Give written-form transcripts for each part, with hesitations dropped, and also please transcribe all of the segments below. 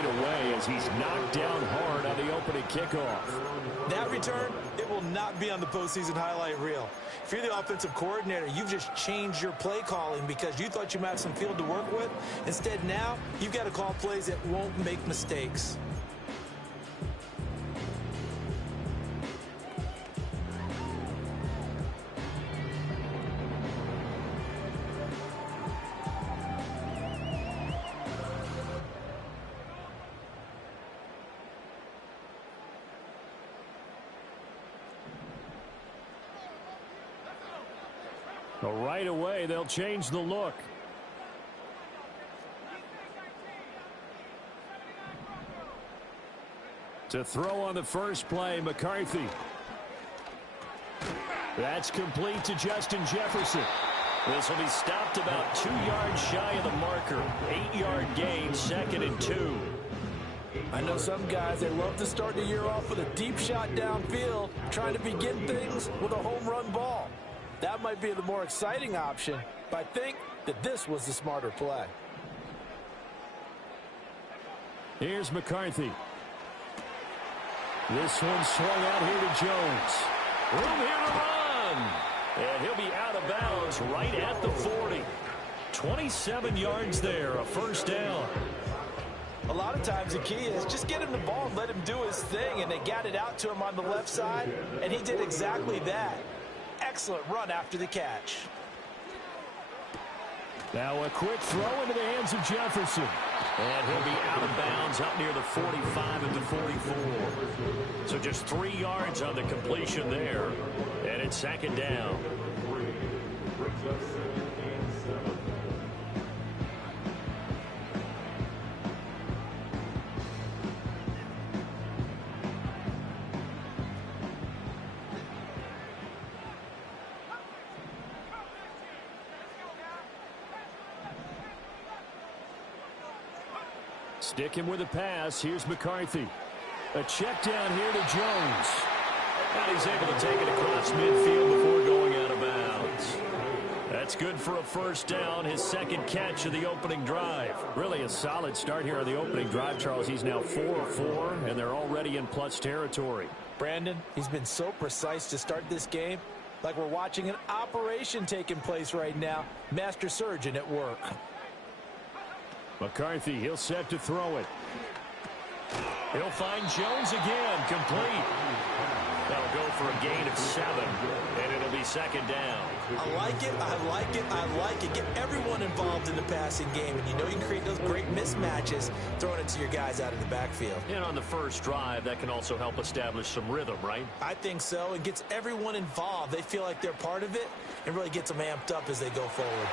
right away as he's knocked down hard on the opening kickoff. That return, it will not be on the postseason highlight reel. If you're the offensive coordinator, you've just changed your play calling because you thought you might have some field to work with. Instead, now, you've got to call plays that won't make mistakes. But right away, they'll change the look. To throw on the first play, McCarthy. That's complete to Justin Jefferson. This will be stopped about 2 yards shy of the marker. 8-yard gain, 2nd and 2. I know some guys, they love to start the year off with a deep shot downfield, trying to begin things with a home run ball. That might be the more exciting option, but I think that this was the smarter play. Here's McCarthy. This one swung out here to Jones. Room here to run. And he'll be out of bounds right at the 40. 27 yards there, a first down. A lot of times the key is just get him the ball and let him do his thing, and they got it out to him on the left side, and he did exactly that. Excellent run after the catch. Now a quick throw into the hands of Jefferson. And he'll be out of bounds up near the 45 at the 44. So just 3 yards on the completion there. And it's 2nd down. Sticking with the pass, here's McCarthy. A check down here to Jones. And he's able to take it across midfield before going out of bounds. That's good for a first down, his 2nd catch of the opening drive. Really a solid start here on the opening drive, Charles. He's now 4 of 4, and they're already in plus territory. Brandon, he's been so precise to start this game, like we're watching an operation taking place right now. Master surgeon at work. McCarthy, he'll set to throw it. He'll find Jones again, complete. That'll go for a gain of 7, and it'll be 2nd down. I like it, I like it, I like it. Get everyone involved in the passing game, and you know you can create those great mismatches throwing it to your guys out of the backfield. And on the first drive, that can also help establish some rhythm, right? I think so. It gets everyone involved. They feel like they're part of it, and really gets them amped up as they go forward.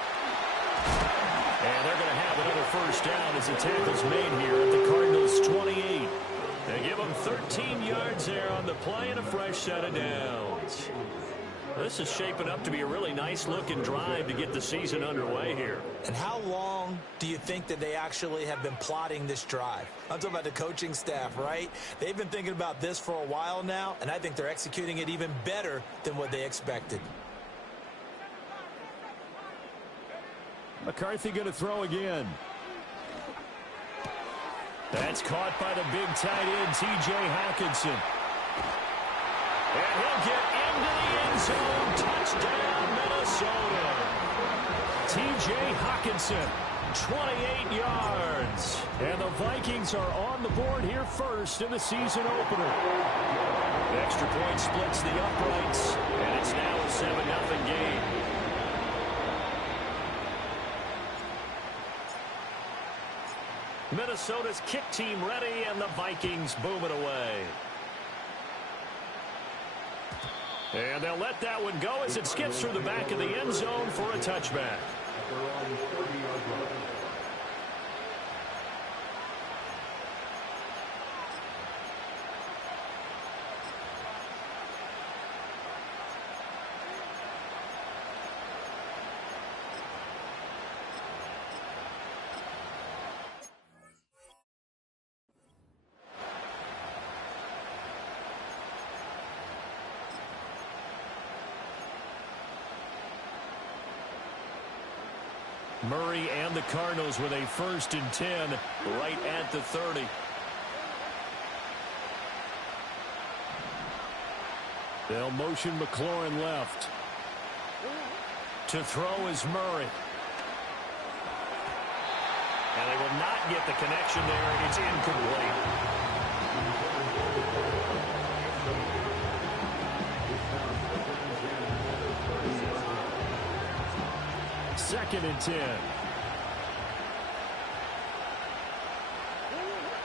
And they're going to have another first down as the tackle's made here at the Cardinals' 28. They give them 13 yards there on the play and a fresh set of downs. This is shaping up to be a really nice-looking drive to get the season underway here. And how long do you think that they actually have been plotting this drive? I'm talking about the coaching staff, right? They've been thinking about this for a while now, and I think they're executing it even better than what they expected. McCarthy going to throw again. That's caught by the big tight end, T.J. Hockenson. And he'll get into the end zone. Touchdown, Minnesota. T.J. Hockenson, 28 yards. And the Vikings are on the board here first in the season opener. The extra point splits the uprights, and it's now a 7-0 game. Minnesota's kick team ready, and the Vikings boom it away. And they'll let that one go as it skips through the back of the end zone for a touchback. Murray and the Cardinals with a 1st and 10 right at the 30. They'll motion McLaurin left. To throw is Murray. And they will not get the connection there. It's incomplete. 2nd and 10.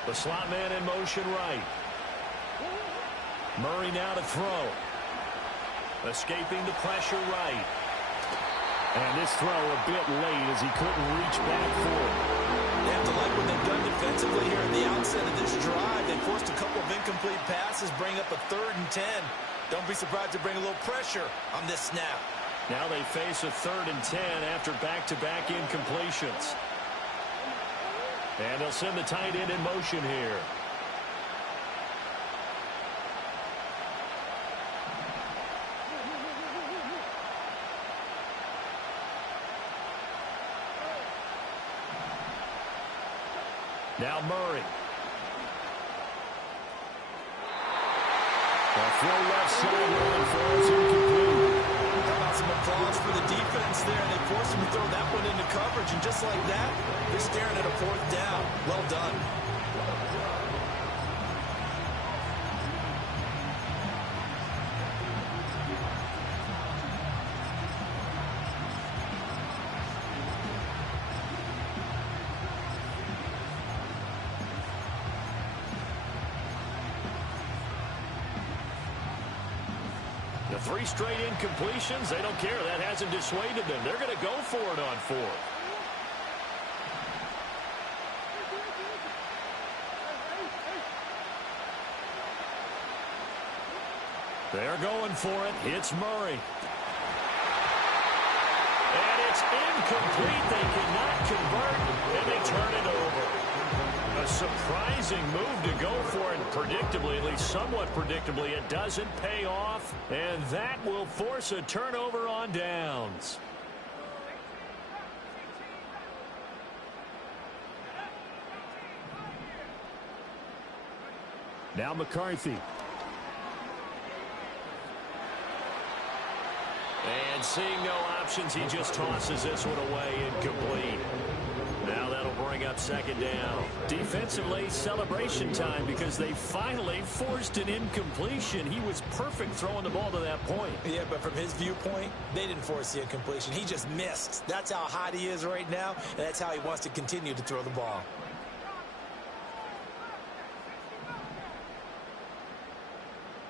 The slot man in motion right. Murray now to throw. Escaping the pressure right. And this throw a bit late as he couldn't reach back for it. They have to like what they've done defensively here at the outset of this drive. They forced a couple of incomplete passes, bring up a 3rd and 10. Don't be surprised to bring a little pressure on this snap. Now they face a 3rd and 10 after back-to-back incompletions. And they'll send the tight end in motion here. Now Murray. A throw left side rolling falls incomplete. How about some applause for the defense there? They forced him to throw that one into coverage, and just like that, they're staring at a 4th down. Well done. The 3 straight incompletions, they don't care. That hasn't dissuaded them. They're going to go for it on 4th. They're going for it. It's Murray. And it's incomplete. They cannot convert, and they turn it over. A surprising move to go for it. Predictably, at least somewhat predictably, it doesn't pay off, and that will force a turnover on downs. Now McCarthy. And seeing no options, he just tosses this one away incomplete. Now that'll bring up 2nd down. Defensively, celebration time because they finally forced an incompletion. He was perfect throwing the ball to that point. Yeah, but from his viewpoint, they didn't force the incompletion. He just missed. That's how hot he is right now, and that's how he wants to continue to throw the ball.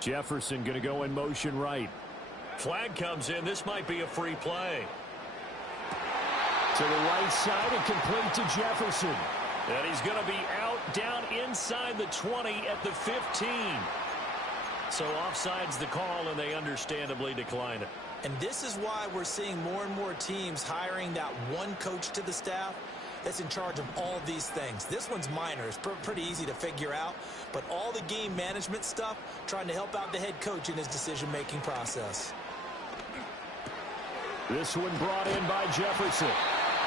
Jefferson going to go in motion right. Flag comes in. This might be a free play. To the right side and complete to Jefferson. And he's going to be out down inside the 20 at the 15. So offside's the call, and they understandably decline it. And this is why we're seeing more and more teams hiring that one coach to the staff that's in charge of all of these things. This one's minor. It's pretty easy to figure out. But all the game management stuff, trying to help out the head coach in his decision-making process. This one brought in by Jefferson.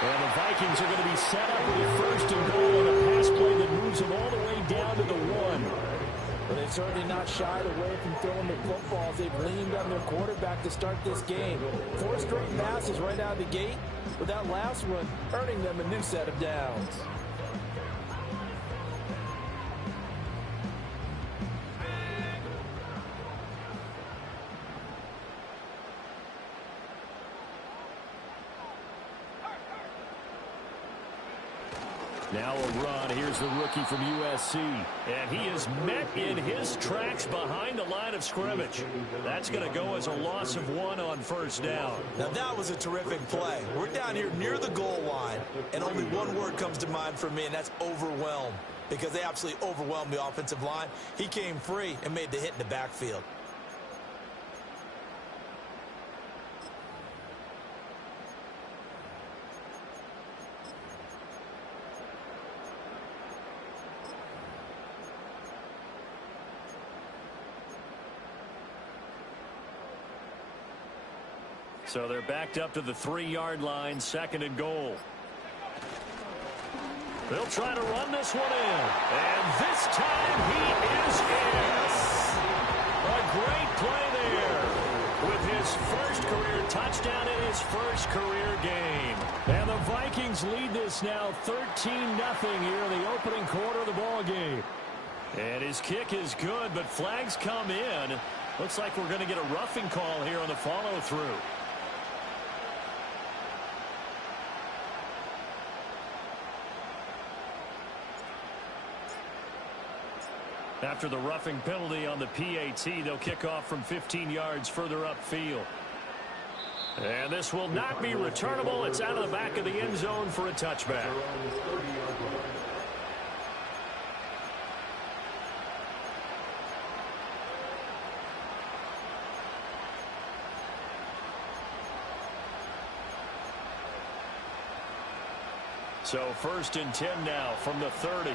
And the Vikings are going to be set up with a 1st and goal and a pass play that moves them all the way down to the 1. But they've certainly not shied away from throwing the footballs. They've leaned on their quarterback to start this game. 4 straight passes right out of the gate, with that last one earning them a new set of downs. Now a run. Here's the rookie from USC. And he is met in his tracks behind the line of scrimmage. That's going to go as a loss of 1 on 1st down. Now that was a terrific play. We're down here near the goal line, and only one word comes to mind for me, and that's overwhelmed. Because they absolutely overwhelmed the offensive line. He came free and made the hit in the backfield. So they're backed up to the 3-yard line, 2nd and goal. They'll try to run this one in. And this time he is in. A great play there with his first career touchdown in his first career game. And the Vikings lead this now 13-0 here in the opening quarter of the ball game. And his kick is good, but flags come in. Looks like we're going to get a roughing call here on the follow-through. After the roughing penalty on the PAT, they'll kick off from 15 yards further upfield. And this will not be returnable. It's out of the back of the end zone for a touchback. So 1st and 10 now from the 30.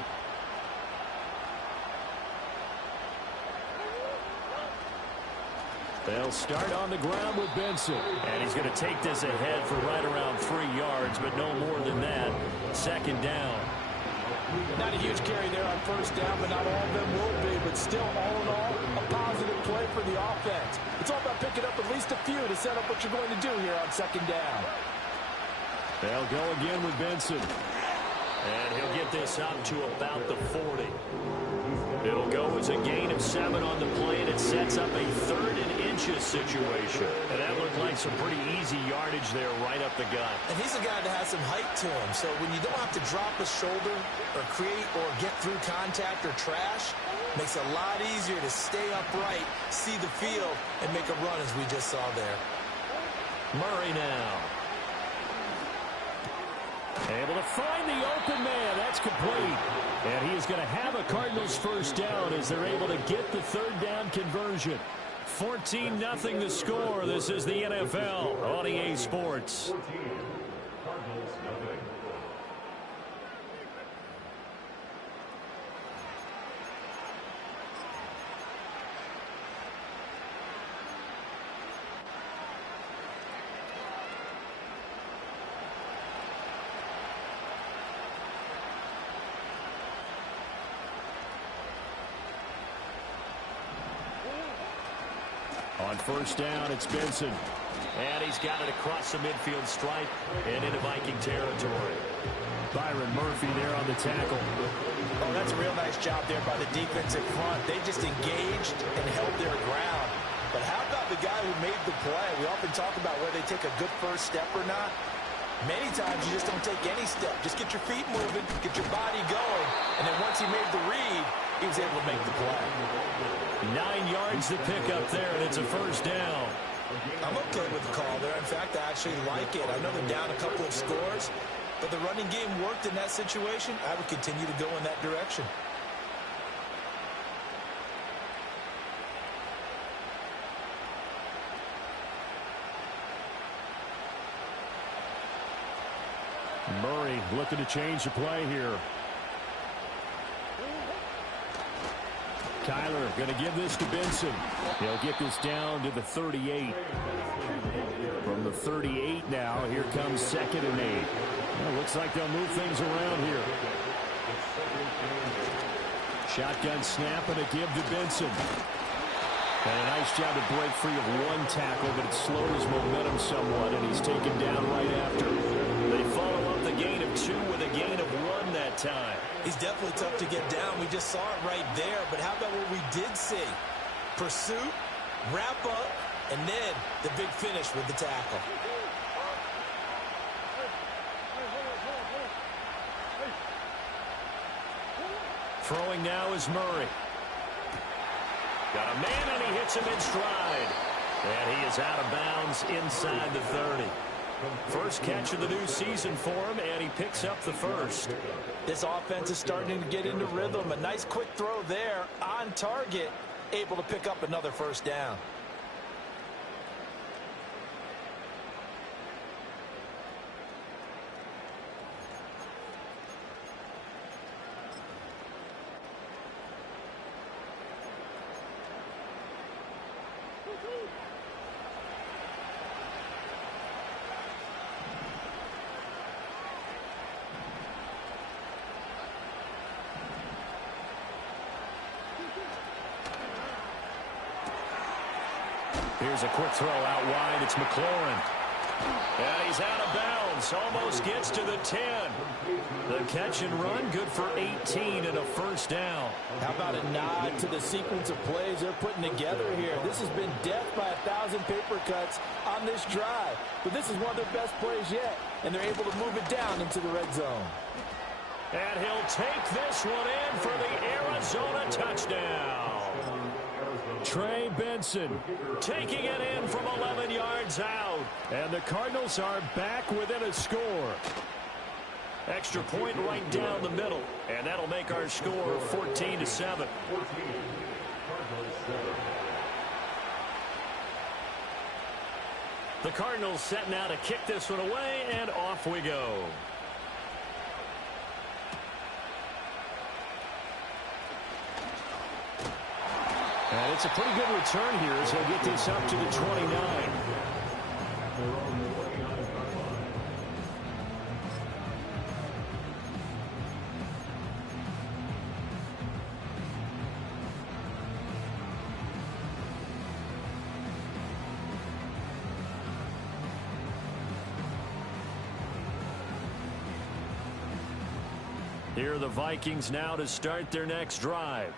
They'll start on the ground with Benson. And he's going to take this ahead for right around 3 yards, but no more than that. 2nd down. Not a huge carry there on 1st down, but not all of them will be. But still, all in all, a positive play for the offense. It's all about picking up at least a few to set up what you're going to do here on 2nd down. They'll go again with Benson. And he'll get this up to about the 40. It'll go as a gain of 7 on the play, and it sets up a 3rd and inches situation. And that looked like some pretty easy yardage there right up the gut. And he's a guy that has some height to him, so when you don't have to drop a shoulder or create or get through contact or trash, makes it a lot easier to stay upright, see the field, and make a run as we just saw there. Murray now. Able to find the open man. That's complete. And he is going to have a Cardinals 1st down as they're able to get the 3rd down conversion. 14-0 the score. This is the NFL on EA Sports. On 1st down, it's Benson. And he's got it across the midfield stripe and into Viking territory. Byron Murphy there on the tackle. Oh, that's a real nice job there by the defensive front. They just engaged and held their ground. But how about the guy who made the play? We often talk about whether they take a good first step or not. Many times you just don't take any step. Just get your feet moving, get your body going, and then once he made the read, he was able to make the play. 9 yards to pick up there, and it's a 1st down. I'm okay with the call there. In fact, I actually like it. I know they're down a couple of scores, but the running game worked in that situation. I would continue to go in that direction. Murray looking to change the play here. Kyler going to give this to Benson. He'll get this down to the 38. From the 38 now, here comes 2nd and 8. Well, looks like they'll move things around here. Shotgun snap and a give to Benson. And a nice job to break free of one tackle, but it slowed his momentum somewhat, and he's taken down right after. They follow up the gain of 2 with a gain of 1 that time. He's definitely tough to get down. We just saw it right there. But how about what we did see? Pursuit, wrap up, and then the big finish with the tackle. Throwing now is Murray. Got a man, and he hits him in stride. And he is out of bounds inside the 30. First catch of the new season for him, and he picks up the 1st. This offense is starting to get into rhythm. A nice quick throw there on target, able to pick up another 1st down. Here's a quick throw out wide. It's McLaurin. And he's out of bounds. Almost gets to the 10. The catch and run, good for 18 and a first down. How about a nod to the sequence of plays they're putting together here? This has been death by 1,000 paper cuts on this drive. But this is one of their best plays yet, and they're able to move it down into the red zone. And he'll take this one in for the Arizona touchdown. Trey Benson taking it in from 11 yards out. And the Cardinals are back within a score. Extra point right down the middle. And that'll make our score 14-7. The Cardinals set now to kick this one away, and off we go. And it's a pretty good return here as they'll get this up to the 29. Here are the Vikings now to start their next drive.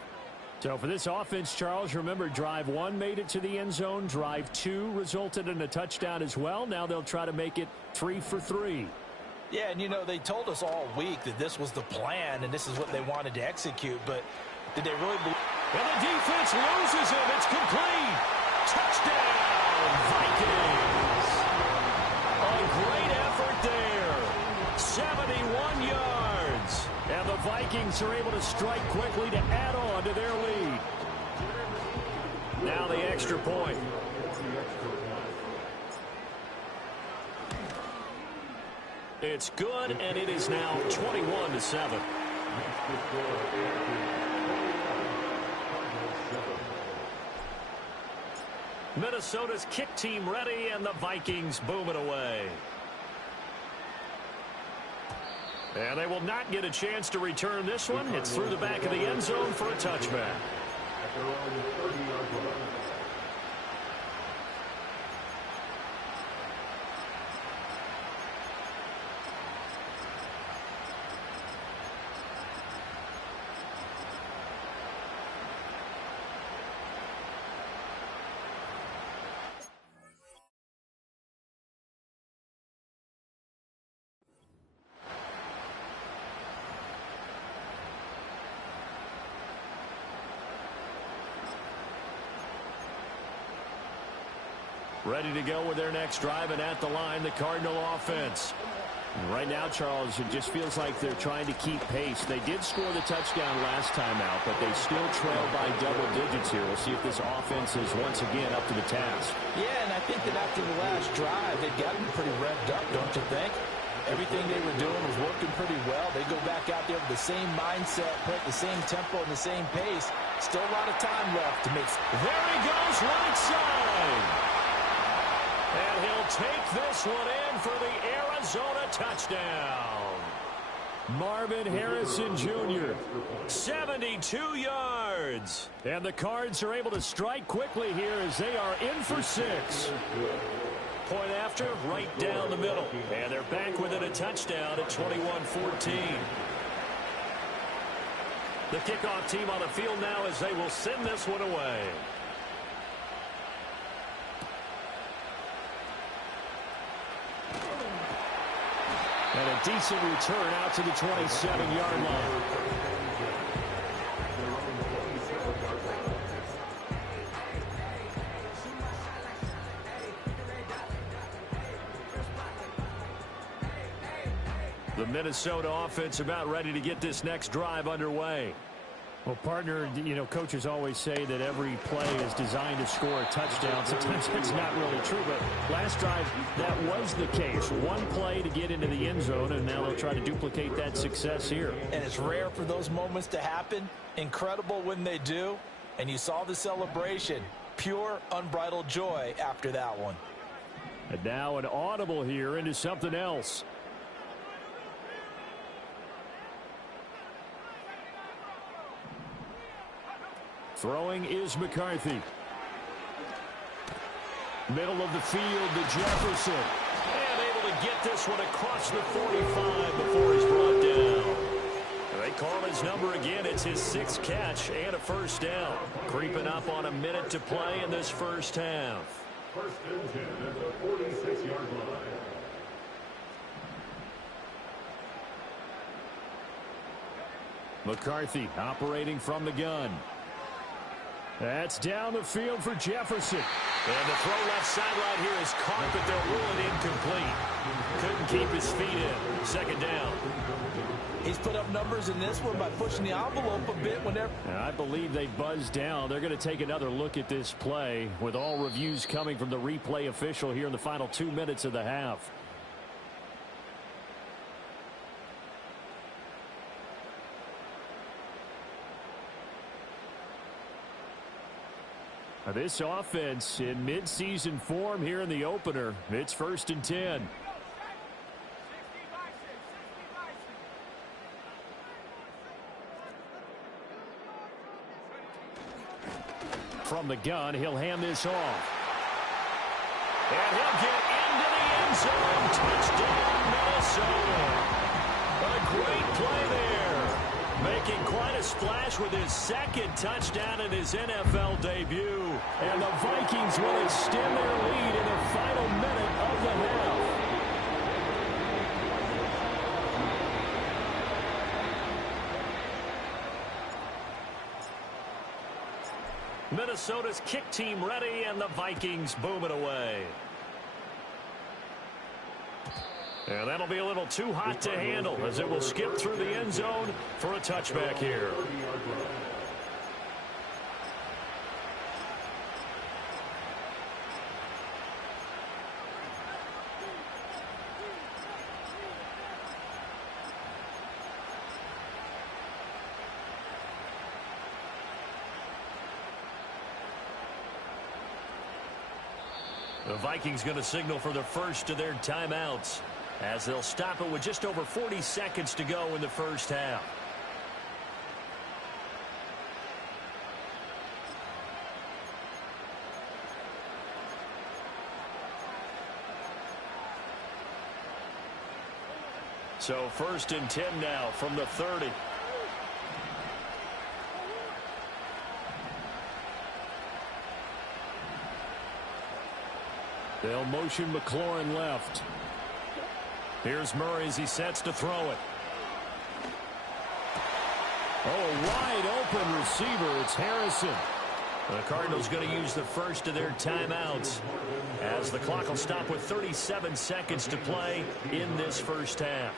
So for this offense, Charles, remember drive 1 made it to the end zone. Drive 2 resulted in a touchdown as well. Now they'll try to make it 3 for 3. Yeah, and you know, they told us all week that this was the plan and this is what they wanted to execute, but did they really believe? And the defense loses him. It's complete. Touchdown, Vikings. A great effort there. 71 yards. And the Vikings are able to strike quickly to add on to their lead. Now the extra point. It's good, and it is now 21-7. Minnesota's kick team ready, and the Vikings boom it away. And they will not get a chance to return this one. It's through the back of the end zone for a touchback. Ready to go with their next drive, and at the line, the Cardinal offense. Right now, Charles, it just feels like they're trying to keep pace. They did score the touchdown last time out, but they still trail by double digits here. We'll see if this offense is once again up to the task. Yeah, and I think that after the last drive, they've gotten pretty revved up, don't you think? Everything they were doing was working pretty well. They go back out there with the same mindset, play at the same tempo and the same pace. Still a lot of time left to make. There he goes right side. And he'll take this one in for the Arizona touchdown. Marvin Harrison Jr., 72 yards. And the Cards are able to strike quickly here as they are in for 6. Point after, right down the middle. And they're back within a touchdown at 21-14. The kickoff team on the field now as they will send this one away. And a decent return out to the 27-yard line. The Minnesota offense about ready to get this next drive underway. Well, partner, you know, coaches always say that every play is designed to score a touchdown. Sometimes it's not really true, but last drive, that was the case. One play to get into the end zone, and now they'll try to duplicate that success here. And it's rare for those moments to happen. Incredible when they do. And you saw the celebration. Pure, unbridled joy after that one. And now an audible here into something else. Throwing is McCarthy. Middle of the field to Jefferson. And able to get this one across the 45 before he's brought down. They call his number again. It's his 6th catch and a first down. Creeping up on a minute to play in this first half. First and 10 at the 46-yard line. McCarthy operating from the gun. That's down the field for Jefferson. And the throw left sideline here is caught, but they'll rule it incomplete. Couldn't keep his feet in. Second down. He's put up numbers in this one by pushing the envelope a bit whenever. I believe they buzzed down. They're going to take another look at this play with all reviews coming from the replay official here in the final 2 minutes of the half. This offense in midseason form here in the opener. It's 1st and 10. From the gun, he'll hand this off. And he'll get into the end zone. Touchdown, Minnesota. A great play there. Making quite a splash with his 2nd touchdown in his NFL debut. And the Vikings will extend their lead in the final minute of the half. Minnesota's kick team ready, and the Vikings boom it away. And that'll be a little too hot to handle as it will skip through the end zone for a touchback here. The Vikings going to signal for the first of their timeouts, as they'll stop it with just over 40 seconds to go in the first half. So 1st and 10 now from the 30. They'll motion McLaurin left. Here's Murray as he sets to throw it. Oh, wide open receiver. It's Harrison. The Cardinals going to use the first of their timeouts as the clock will stop with 37 seconds to play in this first half.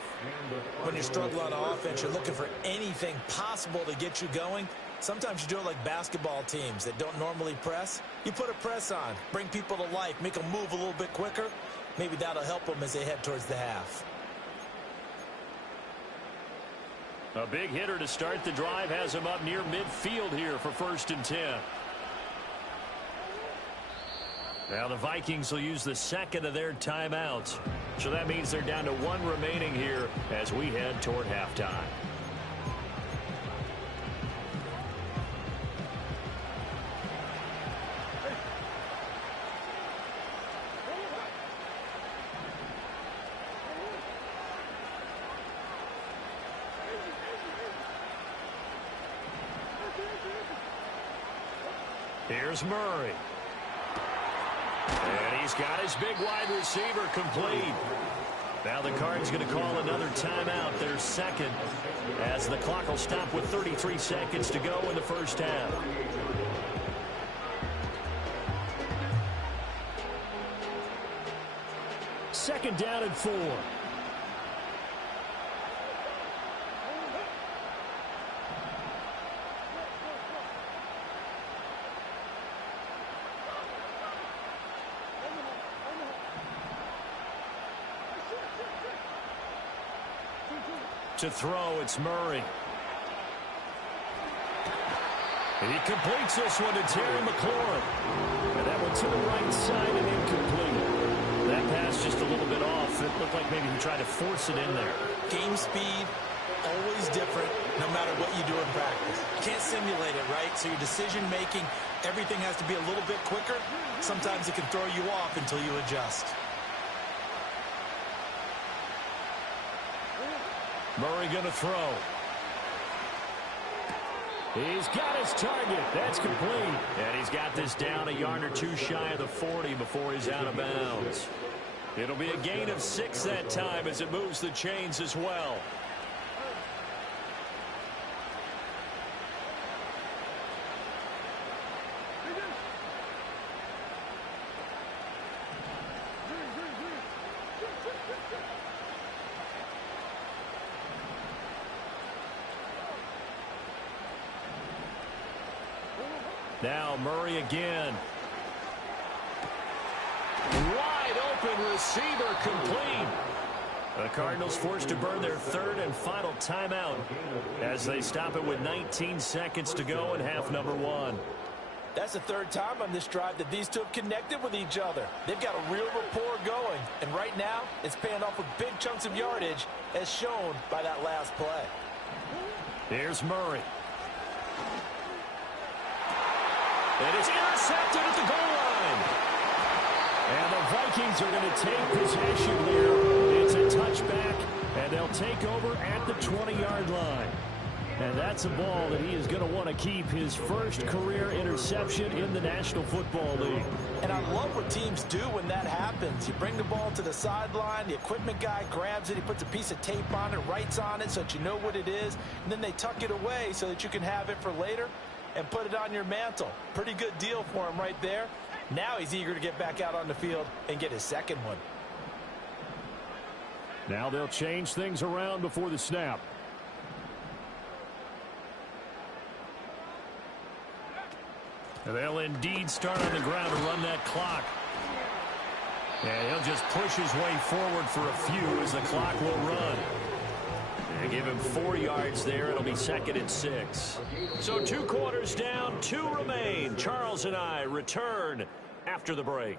When you struggle on offense, you're looking for anything possible to get you going. Sometimes you do it like basketball teams that don't normally press. You put a press on, bring people to life, make them move a little bit quicker. Maybe that'll help them as they head towards the half. A big hitter to start the drive has him up near midfield here for 1st and 10. Now the Vikings will use the 2nd of their timeouts. So that means they're down to 1 remaining here as we head toward halftime. Here's Murray. And he's got his big wide receiver complete. Now the Cards going to call another timeout, their 2nd, as the clock will stop with 33 seconds to go in the first half. Second down and 4. To throw, it's Murray. And he completes this one to Terry McLaurin. And that one to the right side and incomplete. That pass just a little bit off. It looked like maybe he tried to force it in there. Game speed, always different no matter what you do in practice. You can't simulate it, right? So your decision-making, everything has to be a little bit quicker. Sometimes it can throw you off until you adjust. Murray going to throw. He's got his target. That's complete. And he's got this down a yard or two shy of the 40 before he's out of bounds. It'll be a gain of 6 that time as it moves the chains as well. Now Murray again. Wide open receiver complete. The Cardinals forced to burn their third and final timeout as they stop it with 19 seconds to go in half number 1. That's the third time on this drive that these two have connected with each other. They've got a real rapport going, and right now it's paying off with big chunks of yardage as shown by that last play. Here's Murray. It is intercepted at the goal line. And the Vikings are going to take possession here. It's a touchback, and they'll take over at the 20-yard line. And that's a ball that he is going to want to keep, his first career interception in the National Football League. And I love what teams do when that happens. You bring the ball to the sideline, the equipment guy grabs it, he puts a piece of tape on it, writes on it so that you know what it is, and then they tuck it away so that you can have it for later and put it on your mantle. Pretty good deal for him right there. Now he's eager to get back out on the field and get his second one. Now they'll change things around before the snap. They'll indeed start on the ground to run that clock. And he'll just push his way forward for a few as the clock will run. And give him 4 yards there. It'll be 2nd and 6. So 2 quarters down, 2 remain. Charles and I return after the break.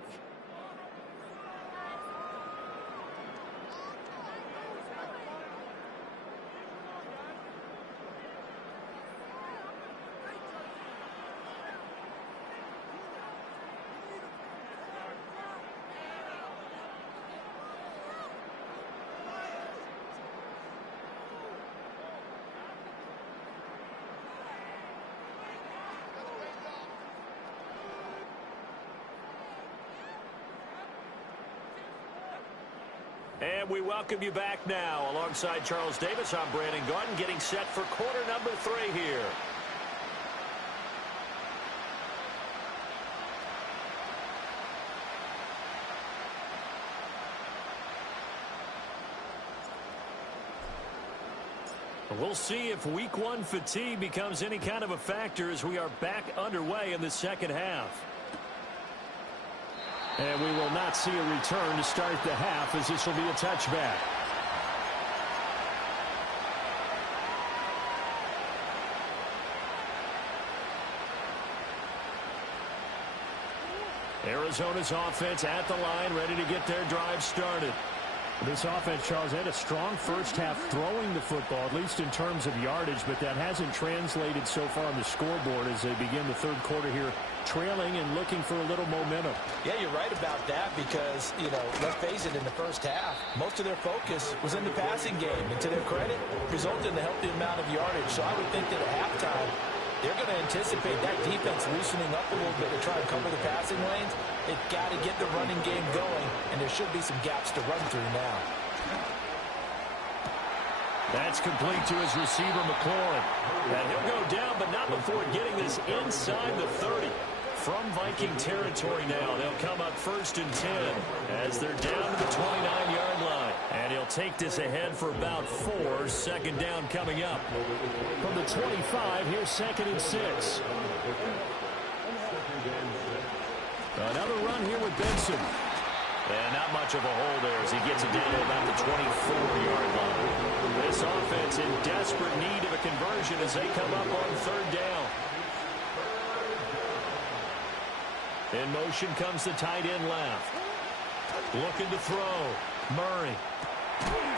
And we welcome you back now. Alongside Charles Davis, I'm Brandon Gaudin, getting set for quarter number 3 here. We'll see if week 1 fatigue becomes any kind of a factor as we are back underway in the second half. And we will not see a return to start the half as this will be a touchback. Arizona's offense at the line, ready to get their drive started. This offense, Charles, had a strong first half throwing the football, at least in terms of yardage, but that hasn't translated so far on the scoreboard as they begin the third quarter here, trailing and looking for a little momentum. Yeah, you're right about that because, you know, let's face it, in the first half, most of their focus was in the passing game. And to their credit, resulted in a healthy amount of yardage. So I would think that at halftime, they're going to anticipate that defense loosening up a little bit to try and cover the passing lanes. They've got to get the running game going, and there should be some gaps to run through now. That's complete to his receiver, McLaurin. And he'll go down, but not before getting this inside the 30. From Viking territory now, they'll come up 1st and 10 as they're down to the 29-yard line. And he'll take this ahead for about 4. Second down coming up. From the 25, here's 2nd and 6. Another run here with Benson. And not much of a hole there as he gets it down to about the 24-yard line. This offense in desperate need of a conversion as they come up on 3rd down. In motion comes the tight end left. Looking to throw. Murray.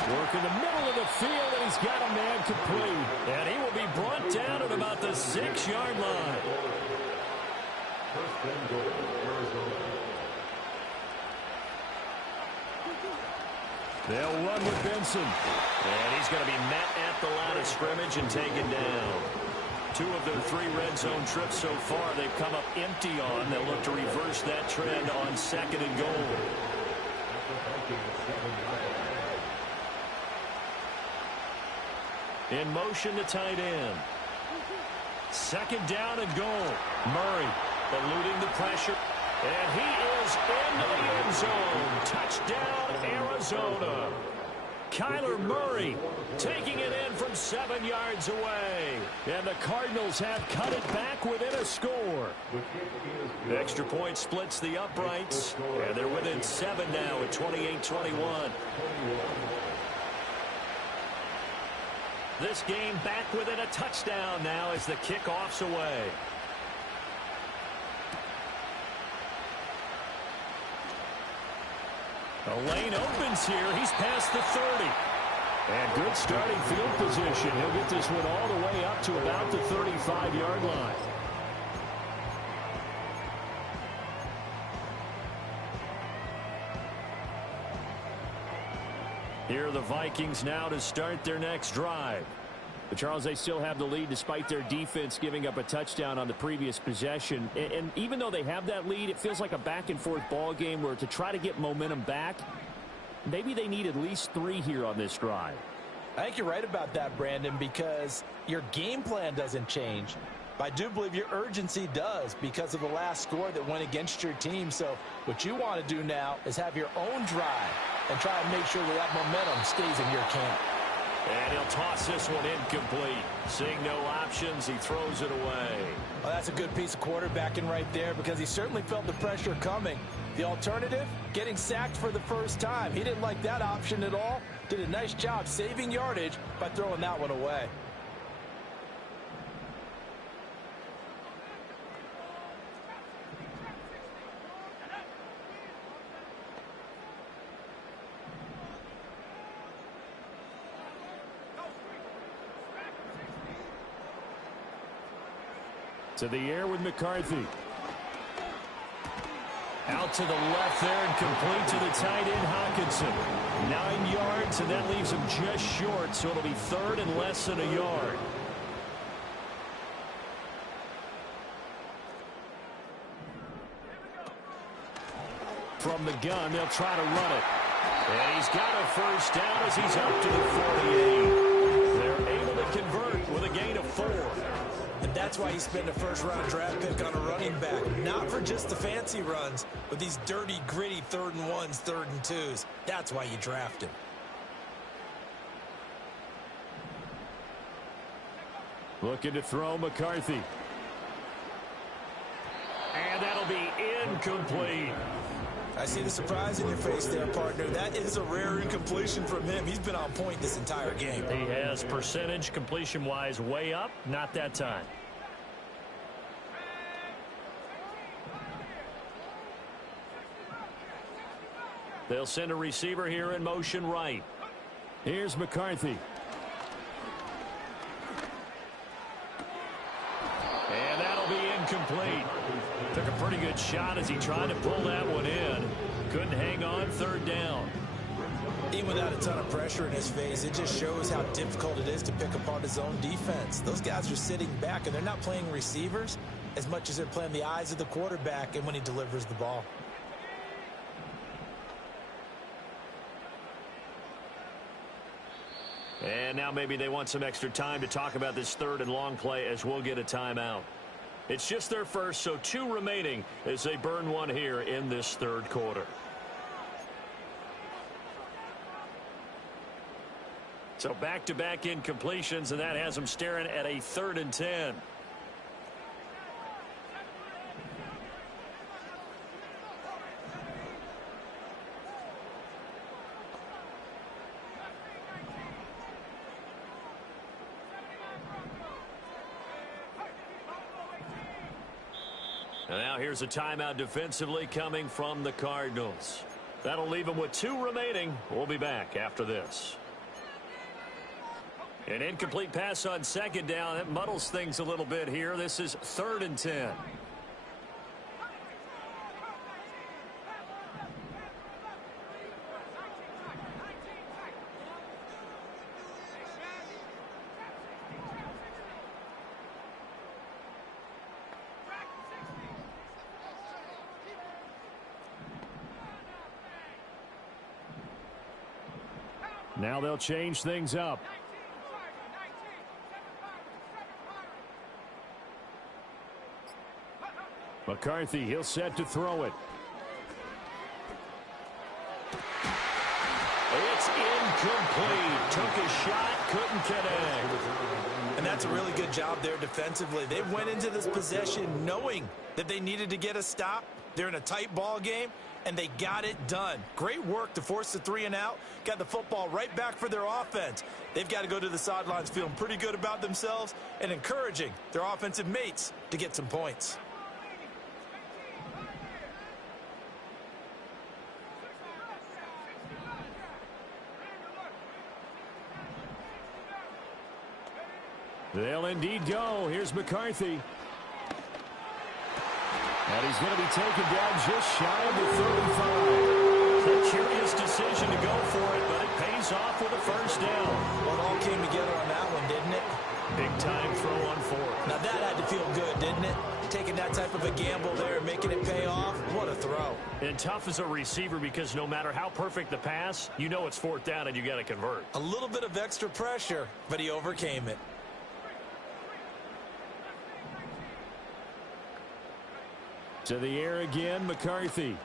Working the middle of the field, and he's got a man complete. And he will be brought down at about the 6-yard line. First and goal, Arizona. They'll run with Benson. And he's going to be met at the line of scrimmage and taken down. 2 of their 3 red zone trips so far, they've come up empty on. They'll look to reverse that trend on 2nd and goal. In motion to tight end. 2nd down and goal. Murray eluding the pressure. And he is into the end zone. Touchdown, Arizona. Kyler Murray taking it in from 7 yards away. And the Cardinals have cut it back within a score. Extra point splits the uprights. And they're within 7 now at 28-21. This game back within a touchdown now as the kickoff's away. The lane opens here. He's past the 30. And good starting field position. He'll get this one all the way up to about the 35-yard line. Here are the Vikings now to start their next drive. But Charles, they still have the lead despite their defense giving up a touchdown on the previous possession. And even though they have that lead, it feels like a back-and-forth ball game where to try to get momentum back, maybe they need at least 3 here on this drive. I think you're right about that, Brandon, because your game plan doesn't change. I do believe your urgency does because of the last score that went against your team. So what you want to do now is have your own drive and try and make sure that momentum stays in your camp. And he'll toss this one incomplete. Seeing no options, he throws it away. Well, that's a good piece of quarterbacking right there because he certainly felt the pressure coming. The alternative, getting sacked for the first time. He didn't like that option at all. Did a nice job saving yardage by throwing that one away. To the air with McCarthy. Out to the left there and complete to the tight end, Hockenson. 9 yards, and that leaves him just short, so it'll be 3rd and less than a yard. From the gun, they'll try to run it. And he's got a first down as he's up to the 48. They're able to convert with a gain of 4. And that's why you spend a first-round draft pick on a running back. Not for just the fancy runs, but these dirty, gritty 3rd and 1s, 3rd and 2s. That's why you draft him. Looking to throw McCarthy. And that'll be incomplete. I see the surprise in your face there, partner. That is a rare incompletion from him. He's been on point this entire game. He has percentage completion-wise way up. Not that time. They'll send a receiver here in motion right. Here's McCarthy. And that'll be incomplete. Took a pretty good shot as he tried to pull that one in. Couldn't hang on, 3rd down. Even without a ton of pressure in his face, it just shows how difficult it is to pick apart his own defense. Those guys are sitting back, and they're not playing receivers as much as they're playing the eyes of the quarterback and when he delivers the ball. And now maybe they want some extra time to talk about this 3rd and long play as we'll get a timeout. It's just their first, so 2 remaining as they burn one here in this 3rd quarter. So back-to-back incompletions, and that has them staring at a 3rd and 10. And now here's a timeout defensively coming from the Cardinals. That'll leave them with 2 remaining. We'll be back after this. An incomplete pass on second down. That muddles things a little bit here. This is 3rd and 10. Now they'll change things up. McCarthy, he'll set to throw it. It's incomplete. Took a shot, couldn't connect. And that's a really good job there defensively. They went into this possession knowing that they needed to get a stop. They're in a tight ball game, and they got it done. Great work to force the 3 and out. Got the football right back for their offense. They've got to go to the sidelines feeling pretty good about themselves and encouraging their offensive mates to get some points. They'll indeed go. Here's McCarthy. And he's going to be taken down just shy of the 35. A curious decision to go for it, but it pays off with a first down. Well, it all came together on that one, didn't it? Big time throw on 4th. Now that had to feel good, didn't it? Taking that type of a gamble there and making it pay off. What a throw. And tough as a receiver because no matter how perfect the pass, you know it's 4th down and you got to convert. A little bit of extra pressure, but he overcame it. To the air again, McCarthy.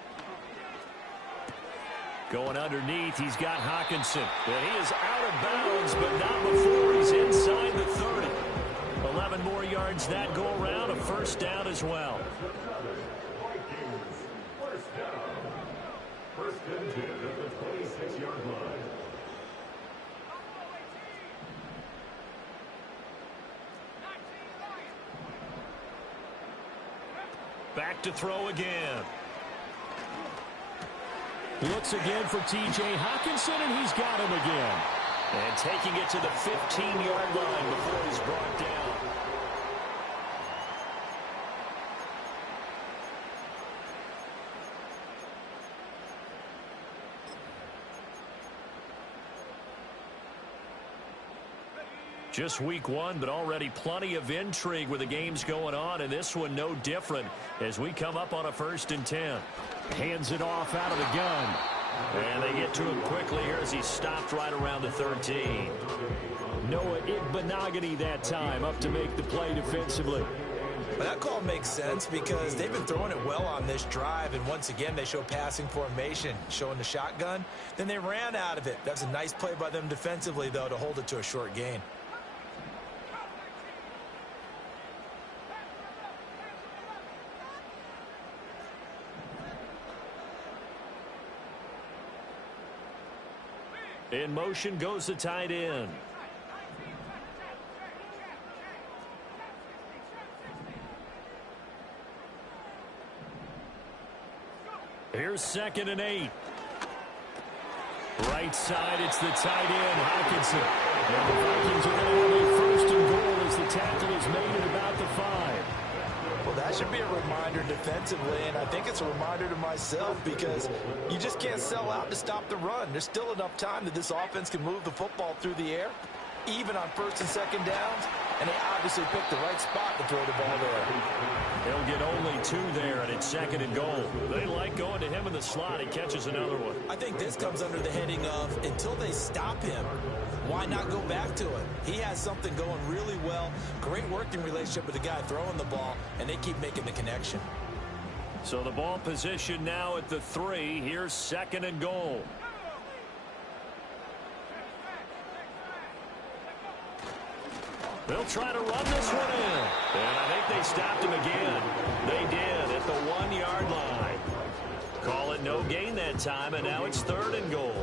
Going underneath, he's got Hockenson. And he is out of bounds, but not before he's inside the 30. 11 more yards that go around, a first down as well. First and 10 at the 26-yard line. Back to throw again. Looks again for T.J. Hockenson, and he's got him again. And taking it to the 15-yard line before he's brought down. Just week 1, but already plenty of intrigue with the games going on, and this one no different as we come up on a 1st and 10. Hands it off out of the gun. And they get to him quickly here as he's stopped right around the 13. Noah Igbinoghene that time up to make the play defensively. But that call makes sense because they've been throwing it well on this drive, and once again they show passing formation, showing the shotgun. Then they ran out of it. That's a nice play by them defensively, though, to hold it to a short gain. In motion goes the tight end. Here's 2nd and 8. Right side, it's the tight end, Hockenson. And the Vikings are going to have a 1st and goal as the tackle is made at about the 5. Well, that should be a reminder defensively, and I think it's a reminder to myself because you just can't sell out to stop the run. There's still enough time that this offense can move the football through the air, even on 1st and 2nd downs, and they obviously picked the right spot to throw the ball there. They'll get only 2 there, and it's 2nd and goal. They like going to him in the slot. He catches another one. I think this comes under the heading of until they stop him, why not go back to it? He has something going really well. Great working relationship with the guy throwing the ball, and they keep making the connection. So the ball position now at the 3. Here's 2nd and goal. They'll try to run this one in. And I think they stopped him again. They did at the 1-yard line. Call it no gain that time, and now it's 3rd and goal.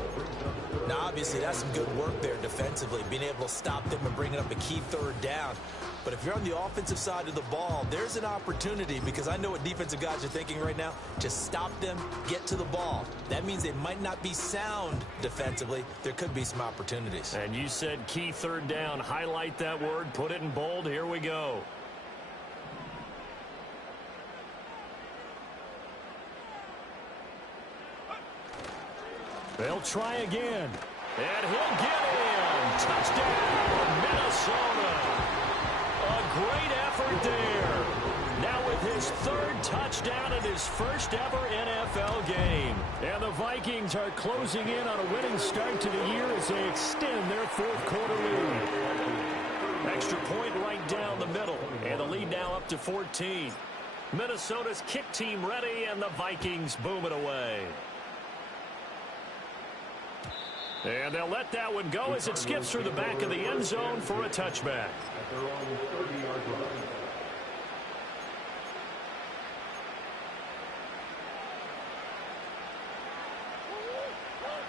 Now, obviously, that's some good work there defensively, being able to stop them and bringing up a key 3rd down. But if you're on the offensive side of the ball, there's an opportunity, because I know what defensive guys are thinking right now. Just stop them, get to the ball. That means they might not be sound defensively. There could be some opportunities. And you said key third down. Highlight that word, put it in bold. Here we go. They'll try again. And he'll get in. Touchdown, Minnesota. A great effort there. Now with his third touchdown in his first ever NFL game. And the Vikings are closing in on a winning start to the year as they extend their fourth quarter lead. Extra point right down the middle. And the lead now up to 14. Minnesota's kick team ready, and the Vikings boom it away. And they'll let that one go as it skips through the back of the end zone for a touchback. At their own 30-yard line.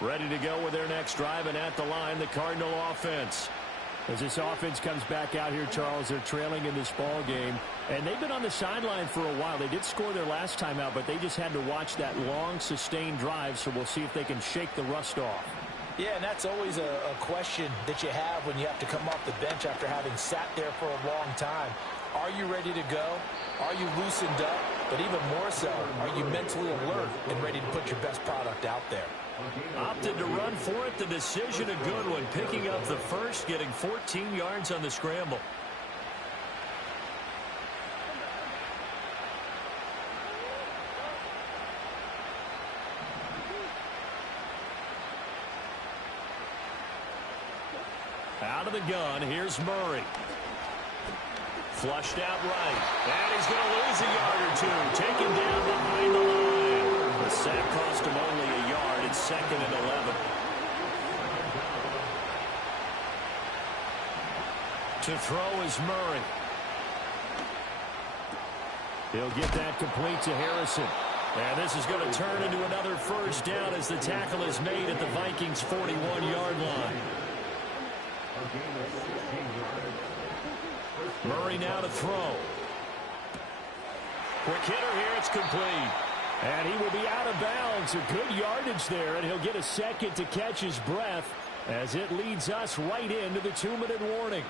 Ready to go with their next drive, and at the line, the Cardinal offense. As this offense comes back out here, Charles, they're trailing in this ball game, and they've been on the sideline for a while. They did score their last time out, but they just had to watch that long, sustained drive, so we'll see if they can shake the rust off. Yeah, and that's always a question that you have when you have to come off the bench after having sat there for a long time. Are you ready to go? Are you loosened up? But even more so, are you mentally alert and ready to put your best product out there? Opted to run for it. The decision a good one. Picking up the first, getting 14 yards on the scramble. Out of the gun, here's Murray. Flushed out right. And he's going to lose a yard or two. Taken down behind the line. The sack cost him only a yard. It's 2nd and 11. To throw is Murray. He'll get that complete to Harrison. And this is going to turn into another first down as the tackle is made at the Vikings' 41-yard line. Murray now to throw. Quick hitter here, it's complete. And he will be out of bounds. A good yardage there, and he'll get a second to catch his breath as it leads us right into the 2-minute warning.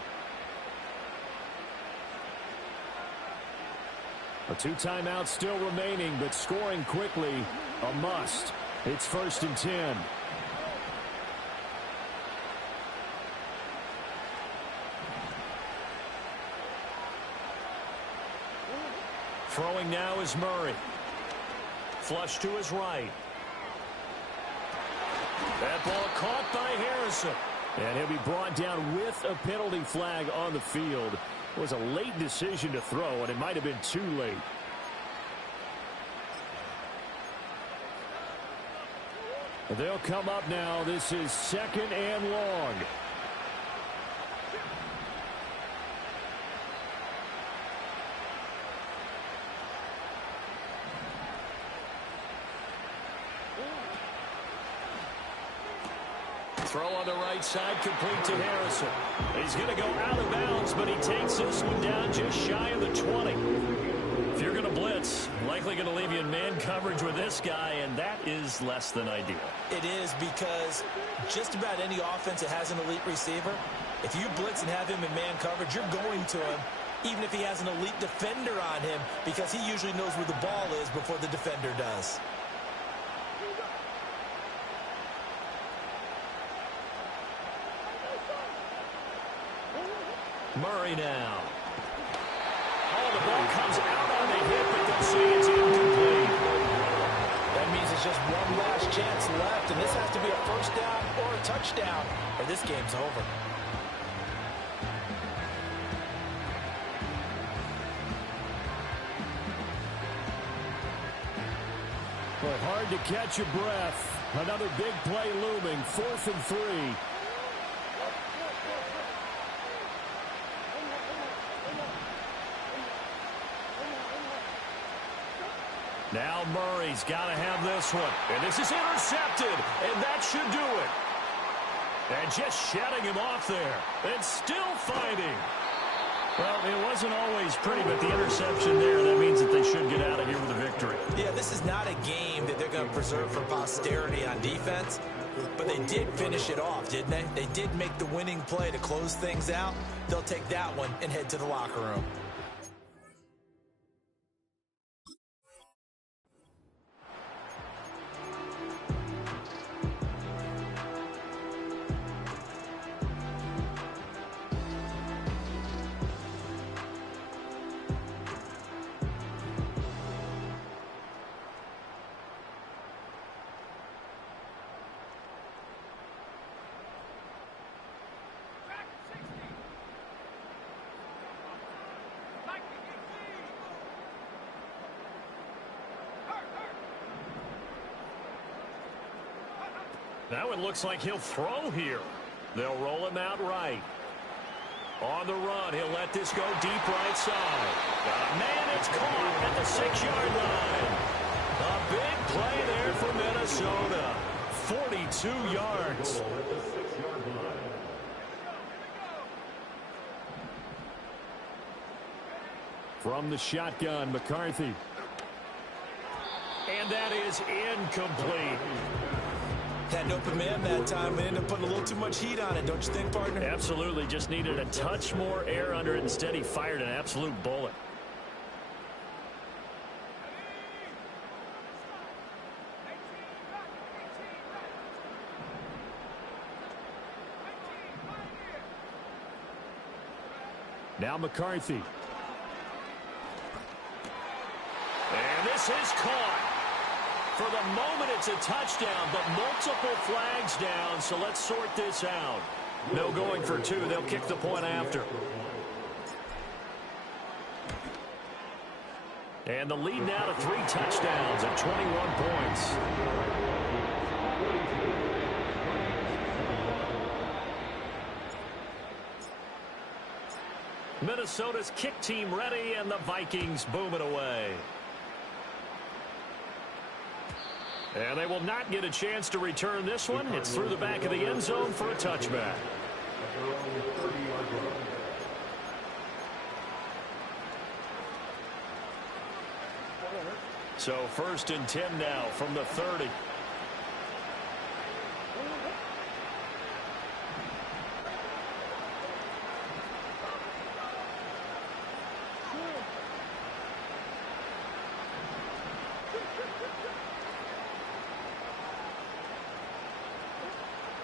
A 2 timeouts still remaining, but scoring quickly, a must. It's 1st and 10. Throwing now is Murray. Flush to his right. That ball caught by Harrison. And he'll be brought down with a penalty flag on the field. It was a late decision to throw, and it might have been too late. They'll come up now. This is 2nd and long. Throw on the right side, complete to Harrison. He's going to go out of bounds, but he takes this one down just shy of the 20. If you're going to blitz, likely going to leave you in man coverage with this guy, and that is less than ideal. It is, because just about any offense that has an elite receiver, if you blitz and have him in man coverage, you're going to him, even if he has an elite defender on him, because he usually knows where the ball is before the defender does. Murray now. Oh, the ball comes out on the hip, but they'll say it's incomplete. That means it's just one last chance left, and this has to be a first down or a touchdown, or this game's over. But hard to catch your breath. Another big play looming, 4th and 3. Now Murray's got to have this one. And this is intercepted, and that should do it. And just shutting him off there, and still fighting. Well, it wasn't always pretty, but the interception there, that means that they should get out of here with a victory. Yeah, this is not a game that they're going to preserve for posterity on defense, but they did finish it off, didn't they? They did make the winning play to close things out. They'll take that one and head to the locker room. Now it looks like he'll throw here. They'll roll him out right. On the run, he'll let this go deep right side. Man, it's caught at the 6-yard line. A big play there for Minnesota. 42 yards. From the shotgun, McCarthy. And that is incomplete. Had an open man that time and ended up putting a little too much heat on it, don't you think, partner? Absolutely. Just needed a touch more air under it. Instead, he fired an absolute bullet. Now McCarthy. And this is caught. For the moment, it's a touchdown, but multiple flags down, so let's sort this out. No going for two. They'll kick the point after. And the lead now to 3 touchdowns at 21 points. Minnesota's kick team ready, and the Vikings boom it away. And they will not get a chance to return this one. It's through the back of the end zone for a touchback. So 1st and 10 now from the 30.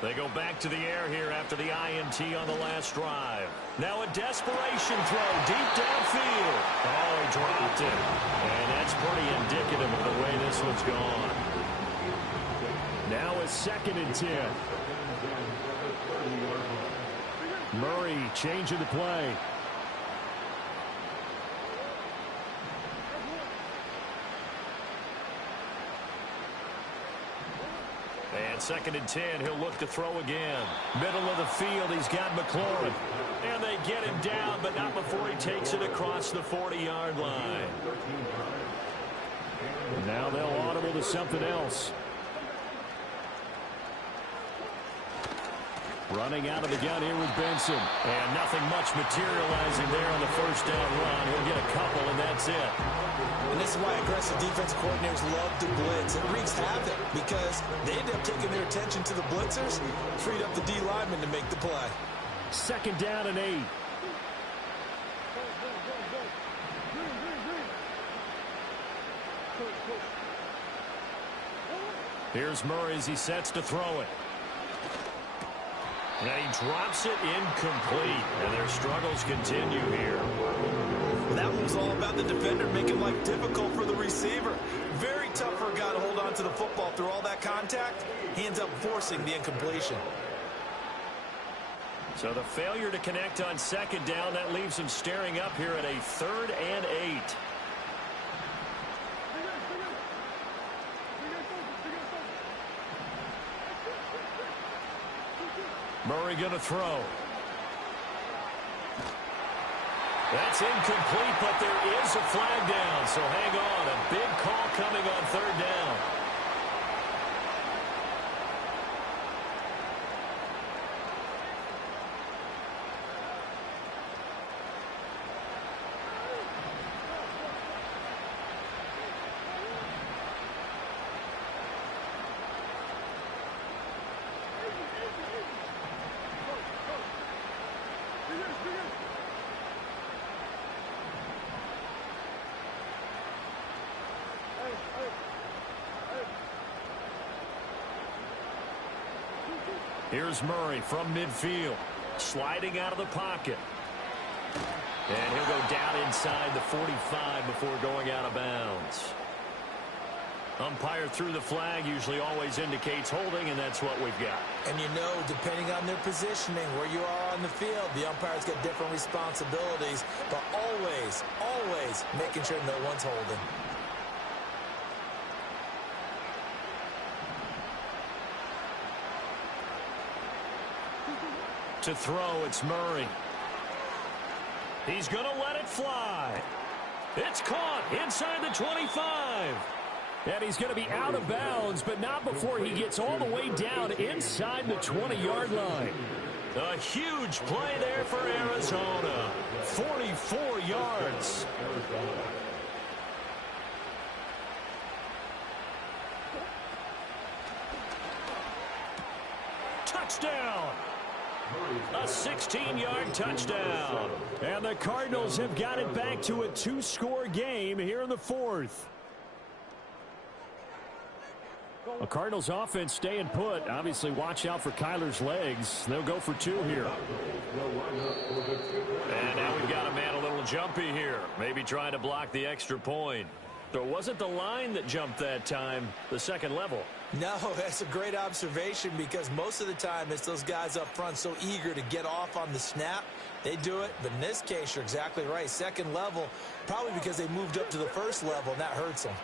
They go back to the air here after the INT on the last drive. Now a desperation throw deep downfield. Oh, he dropped it. And that's pretty indicative of the way this one's gone. Now a 2nd and 10. Murray changing the play. And 2nd and 10, he'll look to throw again. Middle of the field, he's got McLaurin. And they get him down, but not before he takes it across the 40-yard line. Now they'll audible to something else. Running out of the gun here with Benson. And nothing much materializing there on the 1st down run. He'll get a couple, and that's it. And this is why aggressive defense coordinators love to blitz. It wreaks havoc because they end up taking their attention to the blitzers, freed up the D lineman to make the play. 2nd down and 8. Here's Murray as he sets to throw it. And he drops it incomplete. And their struggles continue here. That one was all about the defender making life difficult for the receiver. Very tough for a guy to hold on to the football through all that contact. He ends up forcing the incompletion. So the failure to connect on 2nd down, that leaves him staring up here at a 3rd and 8. Murray going to throw. That's incomplete, but there is a flag down, so hang on. A big call coming on 3rd down. Here's Murray from midfield. Sliding out of the pocket. And he'll go down inside the 45 before going out of bounds. Umpire threw the flag, usually always indicates holding, and that's what we've got. And you know, depending on their positioning, where you are on the field, the umpire's got different responsibilities, but always, always making sure no one's holding. To throw, it's Murray. He's going to let it fly. It's caught inside the 25. And he's going to be out of bounds, but not before he gets all the way down inside the 20-yard line. A huge play there for Arizona. 44 yards. Touchdown. A 16-yard touchdown. And the Cardinals have got it back to a two-score game here in the fourth. A Cardinals offense staying put. Obviously, watch out for Kyler's legs. They'll go for two here. And now we've got a man a little jumpy here. Maybe trying to block the extra point. So it wasn't the line that jumped that time, the second level. No, that's a great observation because most of the time it's those guys up front so eager to get off on the snap. They do it, but in this case, you're exactly right. Second level, probably because they moved up to the first level, and that hurts them.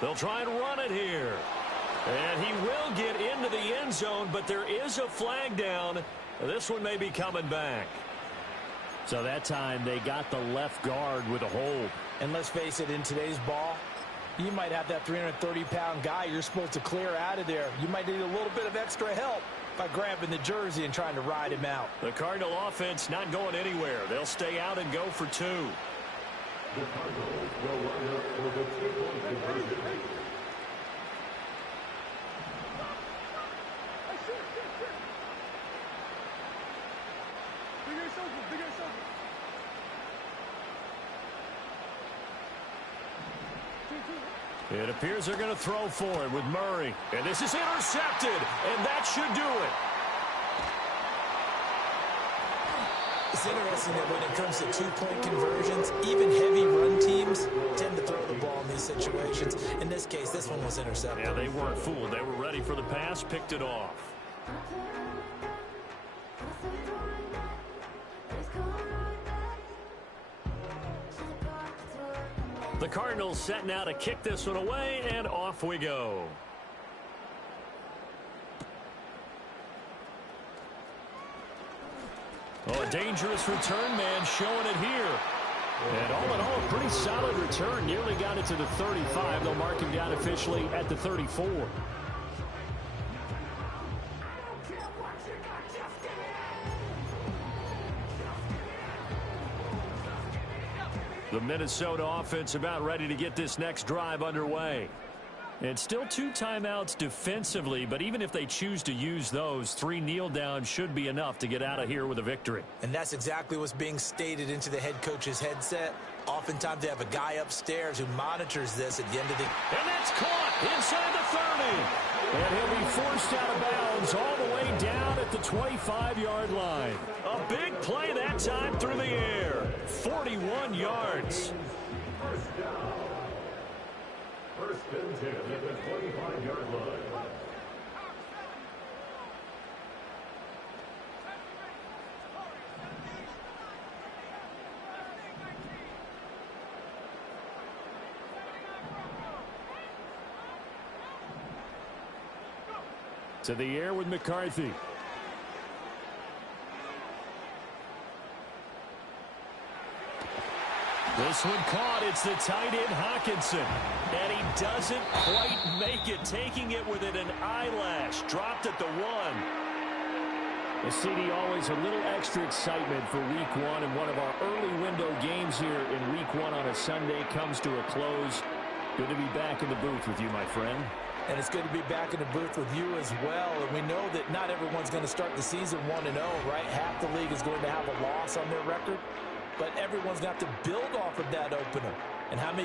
They'll try and run it here. And he will get into the end zone, but there is a flag down. This one may be coming back. So that time they got the left guard with a hold. And let's face it, in today's ball, you might have that 330-pound guy you're supposed to clear out of there. You might need a little bit of extra help by grabbing the jersey and trying to ride him out. The Cardinal offense not going anywhere. They'll stay out and go for two. The Cardinals will line up for the two-point conversion. It appears they're going to throw for it with Murray. And this is intercepted, and that should do it. It's interesting that when it comes to two-point conversions, even heavy run teams tend to throw the ball in these situations. In this case, this one was intercepted. Yeah, they weren't fooled. They were ready for the pass, picked it off. The Cardinals setting out to kick this one away, and off we go. Oh, a dangerous return man showing it here. And all in all, a pretty solid return. Nearly got it to the 35. They'll mark him down officially at the 34. The Minnesota offense about ready to get this next drive underway. And still two timeouts defensively, but even if they choose to use those, 3 kneel downs should be enough to get out of here with a victory. And that's exactly what's being stated into the head coach's headset. Oftentimes they have a guy upstairs who monitors this at the end of the... And that's caught inside the 30. And he'll be forced out of bounds all the way down at the 25-yard line. A big play that time through the air. 41 yards. First down. First and 10 at the 25-yard line. To the air with McCarthy. This one caught. It's the tight end Hockenson. And he doesn't quite make it. Taking it within an eyelash. Dropped at the 1. The CD always a little extra excitement for week 1. And one of our early window games here in week 1 on a Sunday comes to a close. Good to be back in the booth with you, my friend. And it's good to be back in the booth with you as well. And we know that not everyone's going to start the season 1-0, right? Half the league is going to have a loss on their record. but everyone's going to have to build off of that opener. And how many